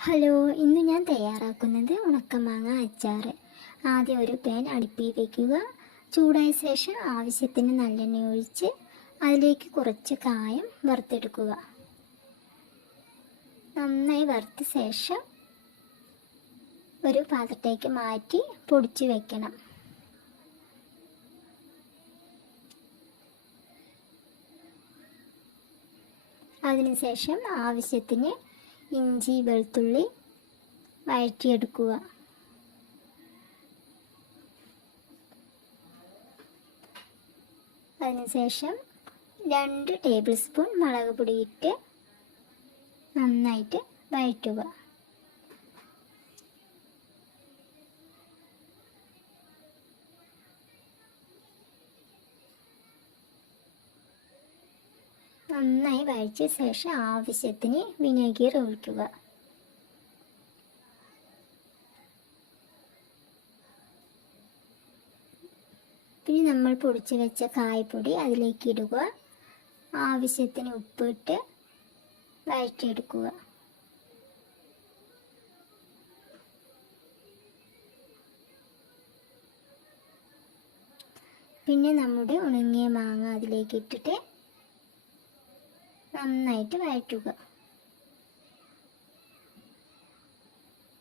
Hello ഇന്ന് ഞാൻ തയ്യാറാക്കുന്നത് ഉണക്കമാങ്ങ അച്ചാർ ആദ്യം ഒരു പാൻ അടുപ്പിൽ വയ്ക്കുക ചൂടായ ശേഷം ആവശ്യത്തിന് നല്ലെണ്ണ ഒഴിച്ച് അതിലേക്ക് കുറച്ച് കായം വറുത്തെടുക്കുക. നന്നായി വറുത്ത ശേഷം ഒരു പാത്രത്തേക്ക് മാറ്റി പൊടിച്ചു വെക്കണം. അതിനുശേഷം ആവശ്യത്തിന് ഇഞ്ചി വെളുത്തുള്ളി വഴറ്റിയെടുക്കുക. അതിനുശേഷം രണ്ട് ടേബിൾ സ്പൂൺ മുളക് പൊടിയിട്ട് നന്നായിട്ട് വഴറ്റുക. നന്നായി വഴച്ച ശേഷം ആവശ്യത്തിന് വിനാഗിർ ഒഴിക്കുക. പിന്നെ നമ്മൾ പൊടിച്ചു വെച്ച കായപ്പൊടി അതിലേക്ക് ഇടുക. ആവശ്യത്തിന് ഉപ്പിട്ട് വഴറ്റിയെടുക്കുക. പിന്നെ നമ്മുടെ ഉണങ്ങിയ മാങ്ങ അതിലേക്ക് ഇട്ടിട്ട് നന്നായിട്ട് വഴറ്റുക.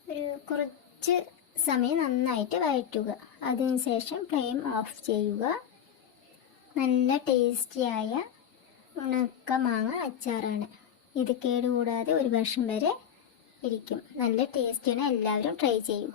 ഒരു കുറച്ച് സമയം നന്നായിട്ട് വഴറ്റുക. അതിനുശേഷം ഫ്ലെയിം ഓഫ് ചെയ്യുക. നല്ല ടേസ്റ്റിയായ ഉണക്ക മാങ്ങ അച്ചാറാണ്. ഇത് കേടുകൂടാതെ ഒരു വർഷം വരെ ഇരിക്കും. നല്ല ടേസ്റ്റിയാണ്. എല്ലാവരും ട്രൈ ചെയ്യും.